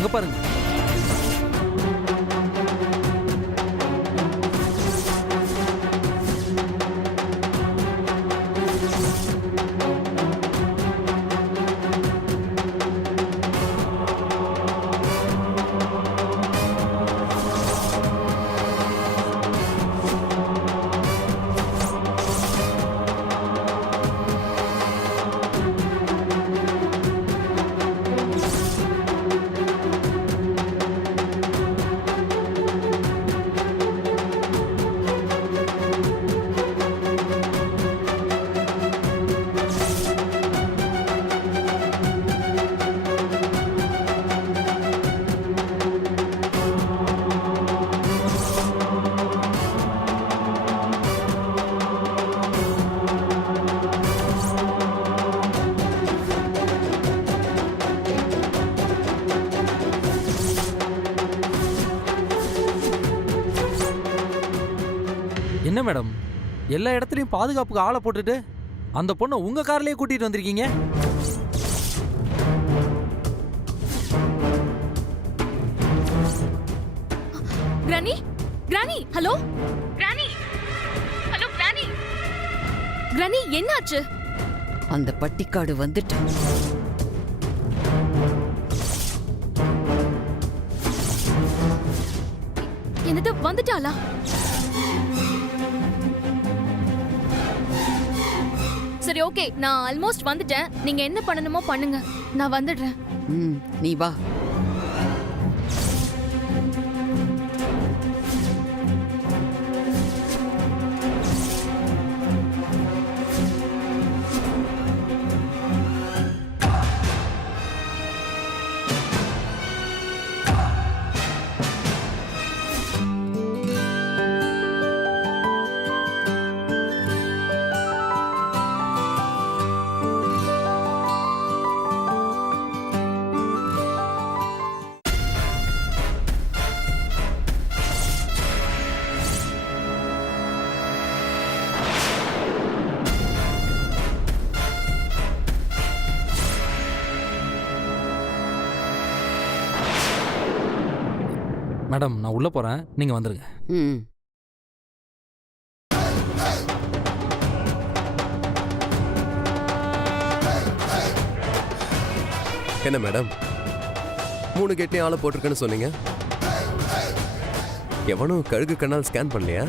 அங்க பாருங்க. என்ன மேடம், எல்லா இடத்துலையும் பாதுகாப்புக்கு ஆளை போட்டுட்டு அந்த பொண்ணை உங்க கார்லயே கூட்டிட்டு வந்திருக்கீங்க? Granny, granny, hello granny, hello granny, granny என்னாச்சு? அந்த பட்டிக்காடு வந்துட்டு என்னது வந்துட்டாளா? சரி ஓகே, நான் ஆல்மோஸ்ட் வந்துட்டேன். நீங்க என்ன பண்ணணுமோ பண்ணுங்க, நான் வந்துடுறேன். நீ வா. மேடம், நான் உள்ள போறேன், நீங்க வந்துருங்க. என்ன மேடம், 3 கேட்லயும் ஆளை போட்டிருக்கேன்னு சொன்னீங்க. எவனும் கழுகு கண்ணால் ஸ்கேன் பண்ணலையா?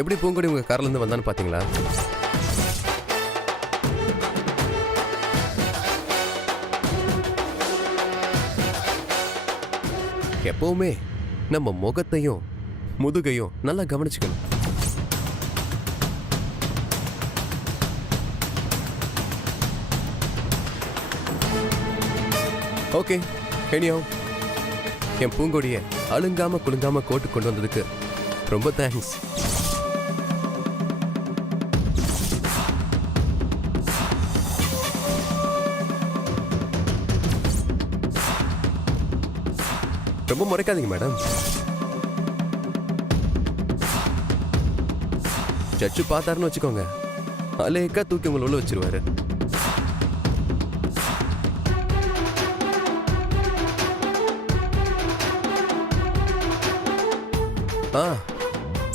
எப்படி பூங்கொடி உங்க கார்ல இருந்து வந்தான்னு பாத்தீங்களா? எப்பவுமே நம்ம முகத்தையும் முதுகையும் நல்லா கவனிச்சுக்கணும். ஓகே, எனியோ என் பூங்கொடிய அழுங்காம குலுங்காம கோட்டு கொண்டு வந்ததுக்கு ரொம்ப தேங்க்ஸ். ரொம்ப முறைக்காதீங்க மேடம். ஜட்ஜு பார்த்தாருன்னு வச்சுக்கோங்க, அலேக்கா தூக்கி உங்களை உள்ள வச்சிருவாரு.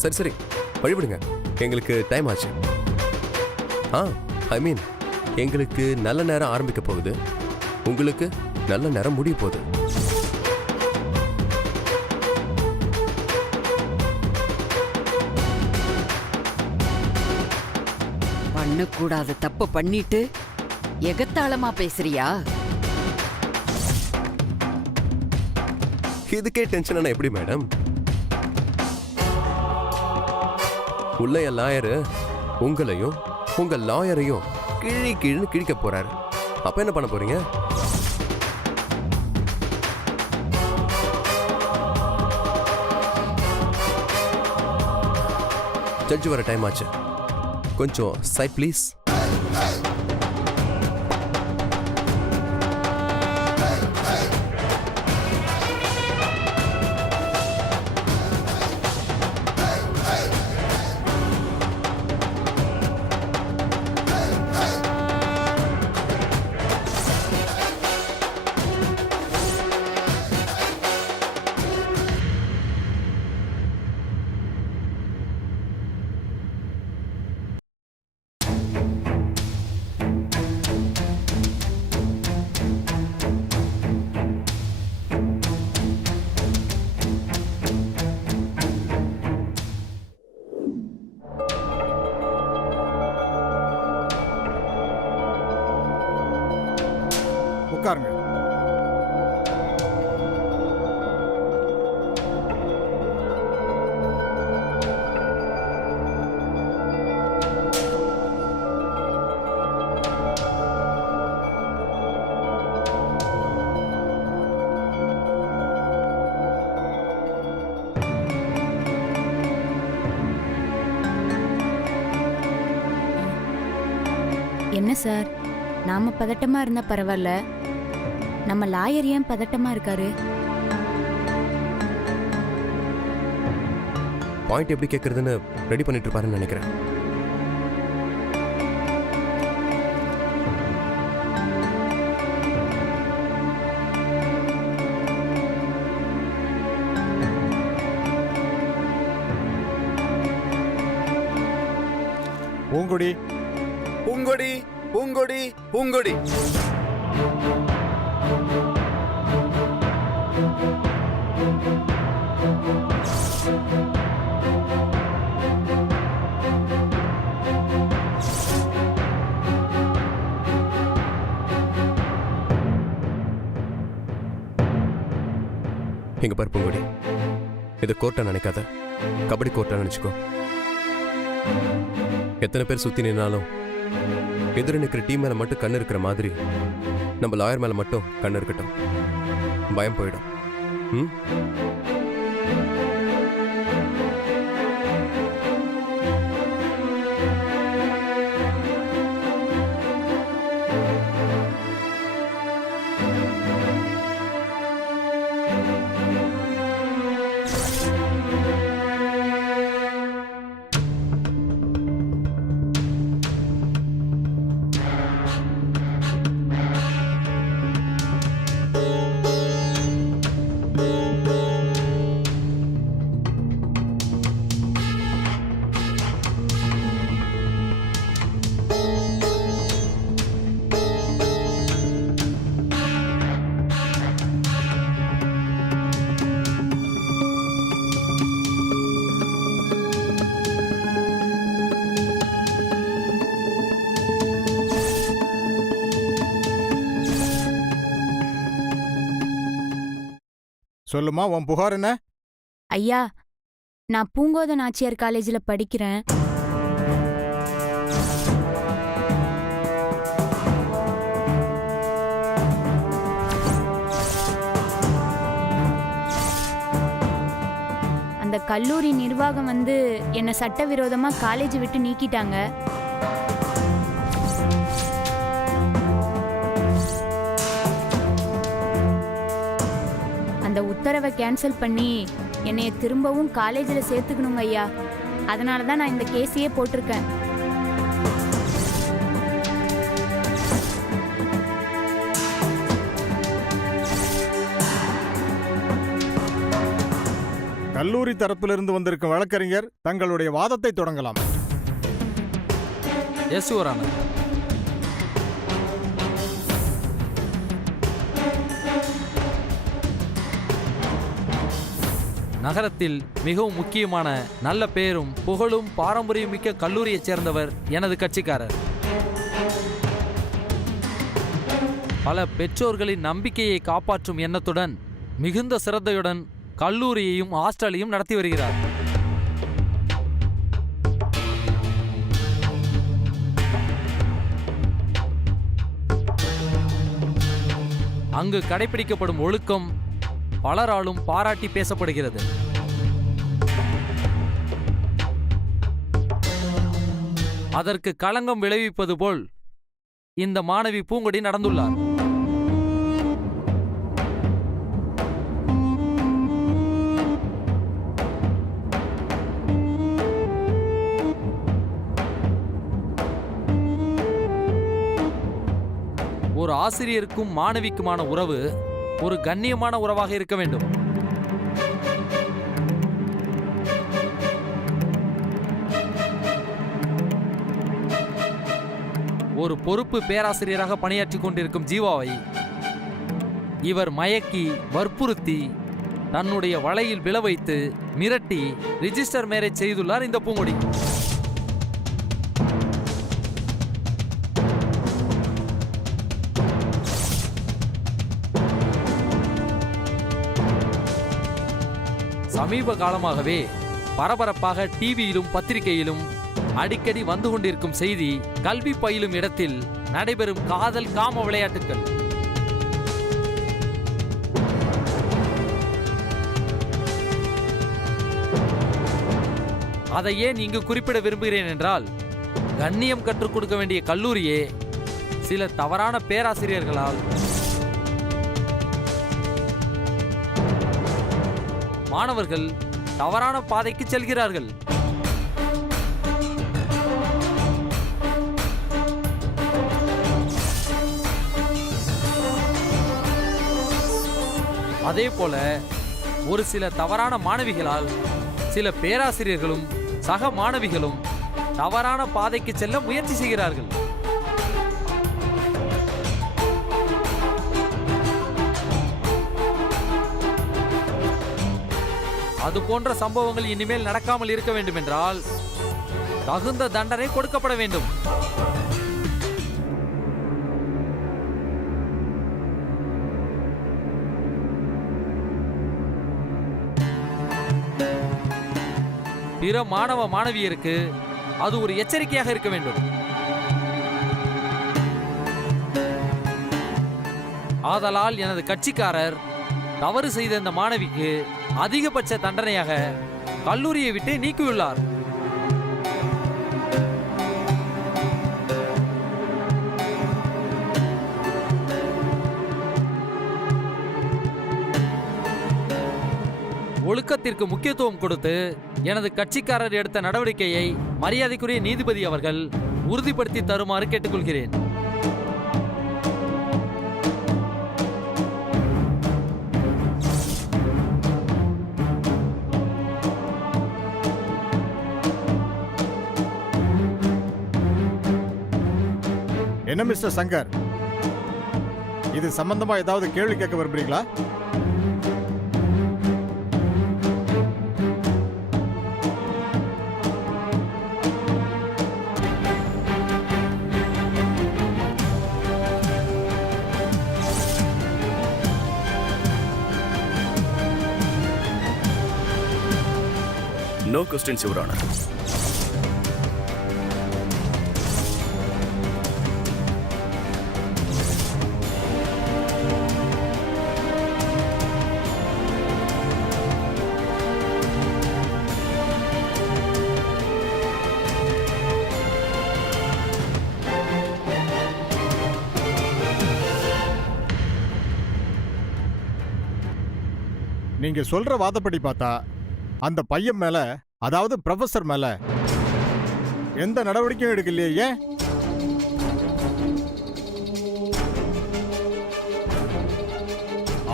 சரி சரி, வழிவிடுங்க, எங்களுக்கு டைம் ஆச்சு. ஐ மீன், எங்களுக்கு நல்ல நேரம் ஆரம்பிக்க போகுது, உங்களுக்கு நல்ல நேரம் முடிய போகுது. பண்ணக்கூடாத தப்பு பண்ணிட்டு எகத்தாளமா பேசுறியா? இதுக்கே டென்ஷன் எப்படி மேடம்? உள்ள லாயரு உங்களையும் உங்க லாயரையும் கிழி கிழின்னு கிழிக்க போறாரு. அப்ப என்ன பண்ண போறீங்க? ஜட்ஜு வர டைம் ஆச்சு, கொஞ்சம் சைட் ப்ளீஸ். உட்காருங்க. என்ன சார், நாம பதட்டமா இருந்தா பரவாயில்ல, நம்ம லாயர் ஏன் பதட்டமா இருக்காரு? பாயிண்ட் எப்படி கேட்கறதுன்னு ரெடி பண்ணிட்டு இருப்பாருன்னு நினைக்கிறேன். பூங்கொடி பூங்கொடி பூங்கொடி பூங்கொடி. இங்க பாரு பூங்கொடி, இது கோர்ட்டா நினைக்காத, கபடி கோர்ட்டா நினைச்சுக்கோ. எத்தனை பேர் சுத்தி நின்னாலும் எதிர நிற்கிற டீம் மேல மட்டும் கண்ணு இருக்கிற மாதிரி நம்ம லாயர் மேல மட்டும் கண்ணு இருக்கட்டும். பயம் போயிடும். ம், சொல்லுமா, உன் புகார் என்ன? ஐயா, நான் பூங்கோத நாச்சியார் காலேஜில் படிக்கிறேன். அந்த கல்லூரி நிர்வாகம் வந்து என்னை சட்டவிரோதமா காலேஜ் விட்டு நீக்கிட்டாங்க. அந்த உத்தரவை கேன்சல் பண்ணி என்னைய திரும்பவும் காலேஜில் சேர்த்துக்கணுங்க ஐயா. அதனால தான் நான் இந்த கேஸையே போட்டிருக்கேன். கல்லூரி தரப்பிலிருந்து வந்திருக்கும் வழக்கறிஞர் தங்களுடைய வாதத்தை தொடங்கலாம். Yes your honour. நகரத்தில் மிகவும் முக்கியமான நல்ல பெயரும் புகழும் பாரம்பரியமிக்க கல்லூரியைச் சேர்ந்தவர் எனது கட்சிக்காரர். பல பெற்றோர்களின் நம்பிக்கையை காப்பாற்றும் எண்ணத்துடன் மிகுந்த சிரத்தையுடன் கல்லூரியையும் ஹாஸ்டலையும் நடத்தி வருகிறார். அங்கு கடைபிடிக்கப்படும் ஒழுக்கம் பலராலும் பாராட்டி பேசப்படுகிறது. அதற்கு களங்கம் விளைவிப்பது போல் இந்த மாணவி பூங்கொடி நடந்துள்ளார். ஒரு ஆசிரியருக்கும் மாணவிக்குமான உறவு ஒரு கண்ணியமான உறவாக இருக்க வேண்டும். ஒரு பொறுப்பு பேராசிரியராக பணியாற்றிக் கொண்டிருக்கும் ஜீவாவை இவர் மயக்கி வற்புறுத்தி தன்னுடைய வலையில் விழ வைத்து மிரட்டி ரிஜிஸ்டர் மேரேஜ் செய்துள்ளார் இந்த பூங்கொடி. சமீப காலமாகவே பரபரப்பாக டிவியிலும் பத்திரிகையிலும் அடிக்கடி வந்து கொண்டிருக்கும் செய்தி கல்வி பயிலும் இடத்தில் நடைபெறும் காதல் காம விளையாட்டுகள். அதை ஏன் இங்கு குறிப்பிட விரும்புகிறேன் என்றால், கண்ணியம் கற்றுக் கொடுக்க வேண்டிய கல்லூரியே சில தவறான பேராசிரியர்களால் மாணவர்கள் தவறான பாதைக்கு செல்கிறார்கள். அதே போல ஒரு சில தவறான மாணவிகளால் சில பேராசிரியர்களும் சக மாணவிகளும் தவறான பாதைக்கு செல்ல முயற்சி செய்கிறார்கள். அது போன்ற சம்பவங்கள் இனிமேல் நடக்காமல் இருக்க வேண்டும் என்றால் தகுந்த தண்டனை கொடுக்கப்பட வேண்டும். பிற மாணவ மாணவியருக்கு அது ஒரு எச்சரிக்கையாக இருக்க வேண்டும். ஆதலால் எனது கட்சிக்காரர் தவறு செய்த இந்த மாணவிக்கு அதிகபட்ச தண்டனையாக கல்லூரியை விட்டு நீக்கியுள்ளார். ஒழுக்கத்திற்கு முக்கியத்துவம் கொடுத்து எனது கட்சிக்காரர் எடுத்த நடவடிக்கையை மரியாதைக்குரிய நீதிபதி அவர்கள் உறுதிப்படுத்தி தருமாறு கேட்டுக்கொள்கிறேன். என்ன மிஸ்டர் சங்கர், இது சம்பந்தமா ஏதாவது கேள்வி கேட்க விரும்புறீங்களா? No questions, Your Honor. நீங்க சொல்ற வாதப்படி பார்த்தா அந்த பையன் மேல, அதாவது ப்ரொஃபசர் மேல எந்த நடவடிக்கையும் எடுக்கலையே. ஏன்?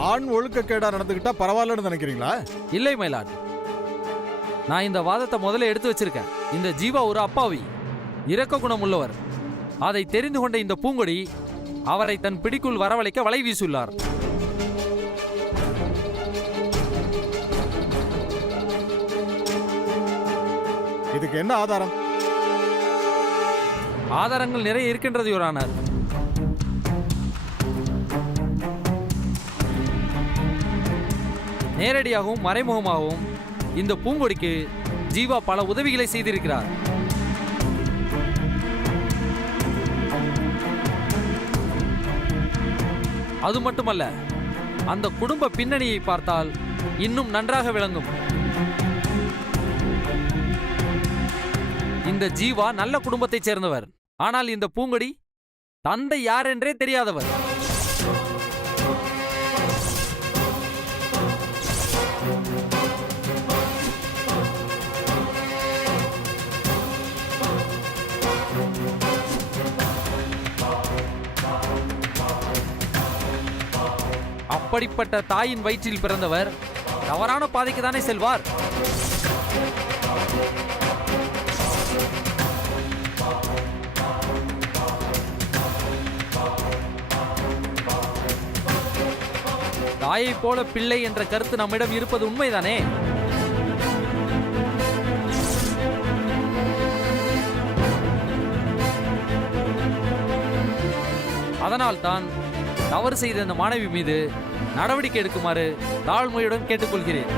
ஆண் ஒழுக்கக்கேடா நடந்துக்கிட்டா பரவாயில்லன்னு நினைக்கிறீங்களா? இல்லை மயிலாட், நான் இந்த வாதத்தை முதல்ல எடுத்து வச்சிருக்கேன். இந்த ஜீவா ஒரு அப்பாவி, இரக்க குணம் உள்ளவர். அதை தெரிந்து கொண்ட இந்த பூங்கொடி அவரை தன் பிடிக்குள் வரவழைக்க வலை வீசியுள்ளார். இதுக்கு என்ன ஆதாரம்? ஆதாரங்கள் நிறைய இருக்கின்றது யுவர் ஆனர். நேரடியாகவும் மறைமுகமாகவும் இந்த பூங்கொடிக்கு ஜீவா பல உதவிகளை செய்திருக்கிறார். அது மட்டுமல்ல, அந்த குடும்ப பின்னணியை பார்த்தால் இன்னும் நன்றாக விளங்கும். இந்த ஜீவா நல்ல குடும்பத்தைச் சேர்ந்தவர். ஆனால் இந்த பூங்கொடி தந்தை யார் என்றே தெரியாதவர். அப்படிப்பட்ட தாயின் வயிற்றில் பிறந்தவர் தவறான பாதைக்கு தானே செல்வார். தாயை போல பிள்ளை என்ற கருத்து நம்மிடம் இருப்பது உண்மைதானே? அதனால்தான் தவறு செய்த இந்த மாணவி மீது நடவடிக்கை எடுக்குமாறு தாழ்மையுடன் கேட்டுக்கொள்கிறேன்.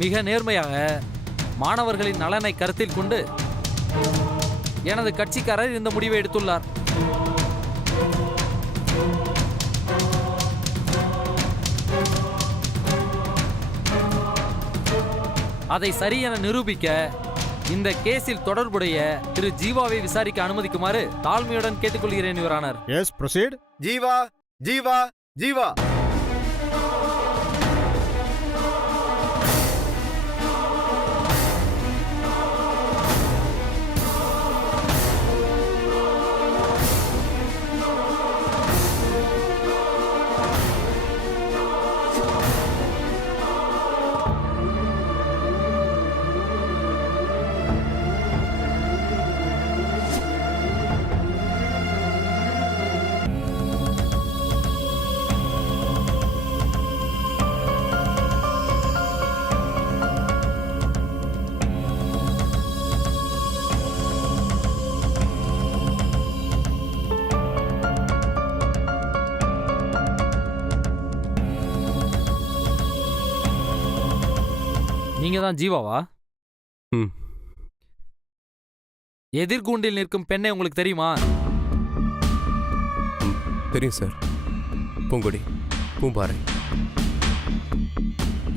மிக நேர்மையாக மாணவர்களின் நலனை கருத்தில் கொண்டு எனது கட்சிக்காரர் இந்த முடிவை எடுத்துள்ளார். அதை சரி என நிரூபிக்க இந்த கேஸில் தொடர்புடைய திரு ஜீவாவை விசாரிக்க அனுமதிக்குமாறு தாழ்மையுடன் கேட்டுக்கொள்கிறேன் your honour. Yes proceed. Jeeva Jeeva Jeeva. நீங்க தான் ஜீவாவா? ம். எதிர்கூண்டில் நிற்கும் பெண்ணை உங்களுக்கு தெரியுமா? தெரியும் சார். பூங்கொடி, பூம்பாறை.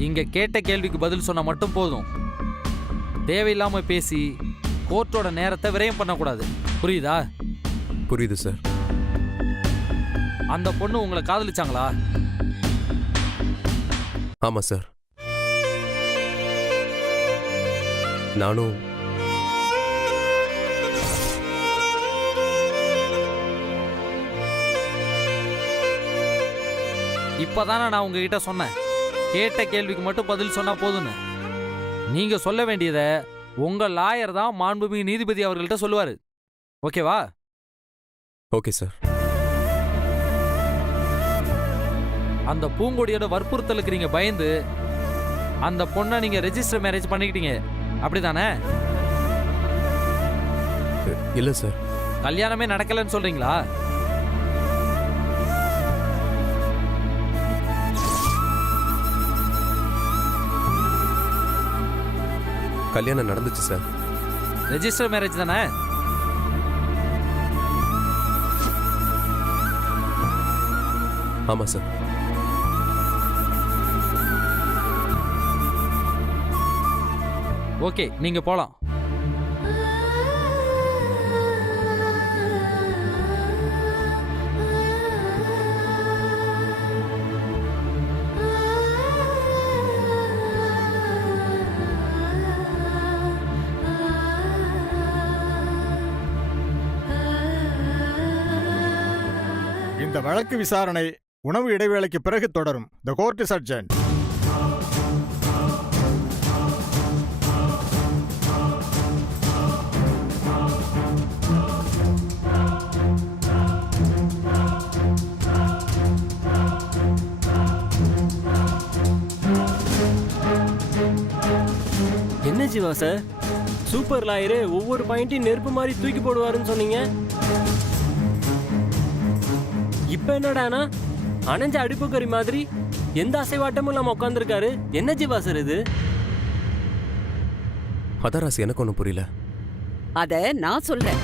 இங்க கேட்ட கேள்விக்கு பதில் சொன்னா மட்டும் போதும். தேவையில்லாம பேசி கோர்ட்டோட நேரத்தை விரயம் பண்ணக்கூடாது. புரியுதா? புரியுது சார். அந்த பொண்ணு உங்களை காதலிச்சாங்களா? ஆமா சார். நானும் இப்பதானே நான் உங்ககிட்ட சொன்னேன், கேட்ட கேள்விக்கு மட்டும் பதில் சொன்னா போதும்னு. நீங்க சொல்ல வேண்டியதை உங்க லாயர் தான் மாண்புமிகு நீதிபதி அவர்கள்ட்ட சொல்லுவாரு. ஓகேவா? Okay sir. அந்த பூங்கொடியோட வற்புறுத்தலுக்கு நீங்க பயந்து அந்த பொண்ணை நீங்க ரெஜிஸ்டர் மேரேஜ் பண்ணிக்கிட்டீங்க, அப்படிதானே? இல்ல சார். கல்யாணமே நடக்கலன்னு சொல்றீங்களா? கல்யாணம் நடந்துச்சு சார். ரெஜிஸ்டர் மேரேஜ் தானே? ஆமா சார். ஓகே, நீங்க போலாம். இந்த வழக்கு விசாரணை உணவு இடைவேளைக்கு பிறகு தொடரும். The court is adjourned. என்ன ஜீவா சார், சூப்பர் லாயரு ஒவ்வொரு பாயிண்ட்டையும் நெருப்பு மாதிரி தூக்கி போடுவாருன்னு சொன்னீங்க. இப்ப என்னடானா அணைஞ்ச அடுப்புக்கறி மாதிரி எந்த அசைவாட்டமும் இல்லாம உட்காந்துருக்காரு. என்ன ஜீவா சார் இது? அதான் ராசி, எனக்கு ஒன்றும் புரியல. அத நான் சொல்றேன்.